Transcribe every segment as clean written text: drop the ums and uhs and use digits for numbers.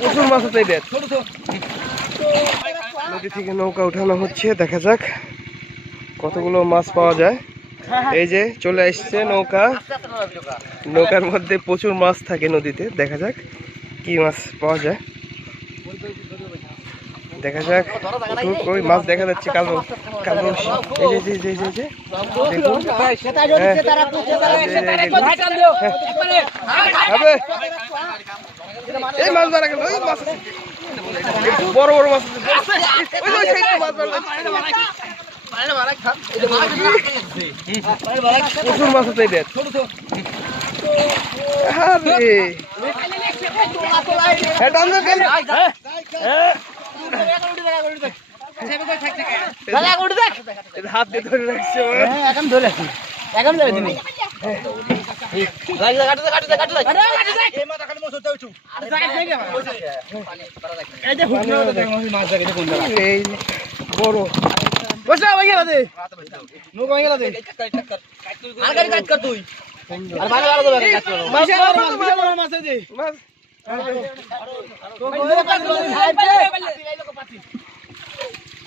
প্রচুর মাছ আছে এদের। নদী থেকে নৌকা উঠানো হচ্ছে, দেখা যাক কতগুলো মাছ পাওয়া যায়। এই যে চলে আসছে নৌকা, নৌকার মধ্যে প্রচুর মাছ থাকে নদীতে। দেখা যাক কি মাছ পাওয়া যায়, দেখা যাক। ওই মাছ দেখা যাচ্ছে কালো কালো। এই যে যে যে যে দেখুন, এই মাছ ধরা গেল, মাছ বড় বড় মাছ প্রচুর মাছ আছে এদের। হাত দিয়ে ধরে রাখছে, এখন ধরে রাখছি, এখন ধরে দিন। বড় বসা হয়ে গেল দে, নৌকা হয়ে গেল দে, আর গাড়ি কাট কর তুই, আর ভালো ভালো দে কাট কর। মাছ মাছ দে, মাছ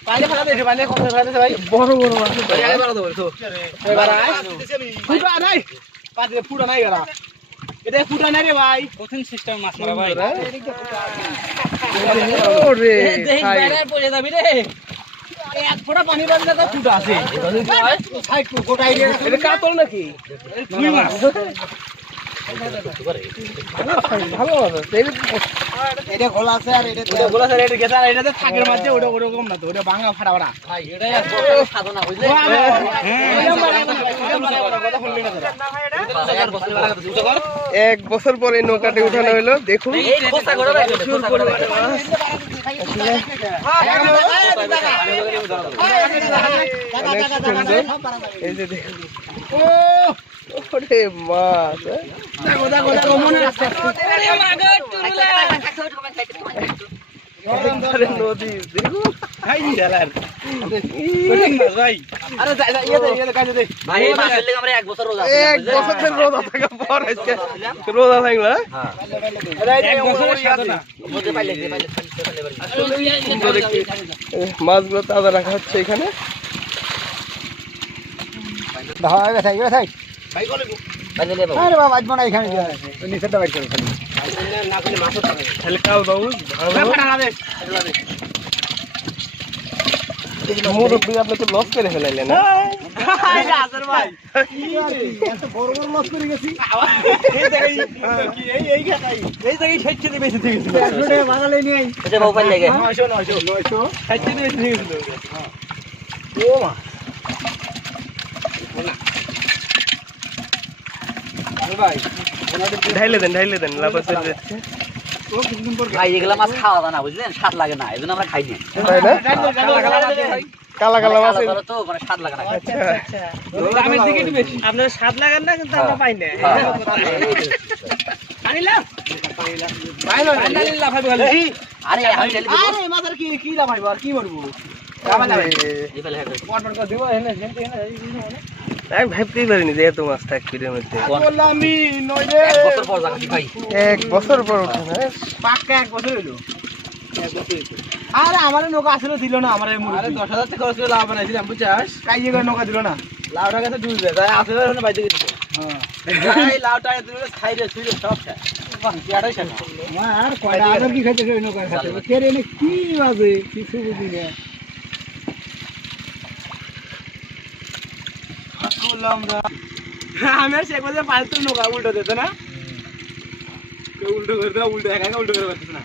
পাইলে ফেলা দে, পাইলে কত ফেলা দে ভাই, বড় বড় মাছ আগে বড় দে তো এবার আয়। ফুটা নাই পাতে, ফুটা নাই গরা, এটা ফুটা নাই রে ভাই, কঠিন সিস্টেম মাছ মারা ভাই। ওরে ভাই বাইরে পড়ে যাবি রে, এক ফোঁটা পানি বাজলে তো ফুটা আছে। সাইড টু গোটাই রে, এটা কাতল নাকি? দুই মাছ ভালো আছে। এটা গোলা আছে, আর এটা গোলা আছে, এটা গেছে, আর এটাতে থাকের মাঝে ওটা ওরকম না তো, ওটা ভাঙা ফাটা ফাটা ভাই। এটাই সাধনা বুঝলে, এক বছর পরে নৌকাতে উঠানো হলো। দেখুন এই যে দেখুন, ওরে মাছ নদী দেখুন। এক বছর রোজা থাকা পর রোজা থাকলো, মাছগুলো তাজা রাখা হচ্ছে এখানে। মুরব্বী আপনি তো লস করে ফেলাইলেন না? ঢাইলে দেন, ঢাইলে দেন, লাভ আছে। ভাই এগুলা মাছ খাওয়া যায় না বুঝলেন, স্বাদ লাগে না, এজন্য আমরা খাই না। কালা কালা মাছ তো মানে স্বাদ লাগে না। দামের দিকে একটু বেশি, আপনার স্বাদ লাগান না, কিন্তু আমরা পাই না। আরে আরে মাছের কি কি লাভ হইব, আর কি করবো? আমি ভাবতেই পারিনি যে এত মাছ থাকবে এর মধ্যে। এক বছর পর উঠে, পাক্কা এক বছর হইলো। আরে আমার নৌকা আসলে দিল না, আমার 10,000 টাকা খরচ করে লাভ বানাইছিলাম বুঝছাস, কাইয়ে করে নৌকা দিল না। লাউটা কাছে ডুববে তাই আসলে বাইতে গেছে। হ্যাঁ এই লাউটা দিলে খাইলে শুইলে সব খায়। বাহ কিটাই খায় না আর কয়টা আদর কি খাইতে ওই নৌকা খাইতে কে রে কি বাজে কিছু বুঝি না। আমি আর শেখ বাজার পাঁচ নৌকা উল্টো দিত না, উল্টো করে দেওয়া, উল্টো একা উল্টো করে পারতেছে না।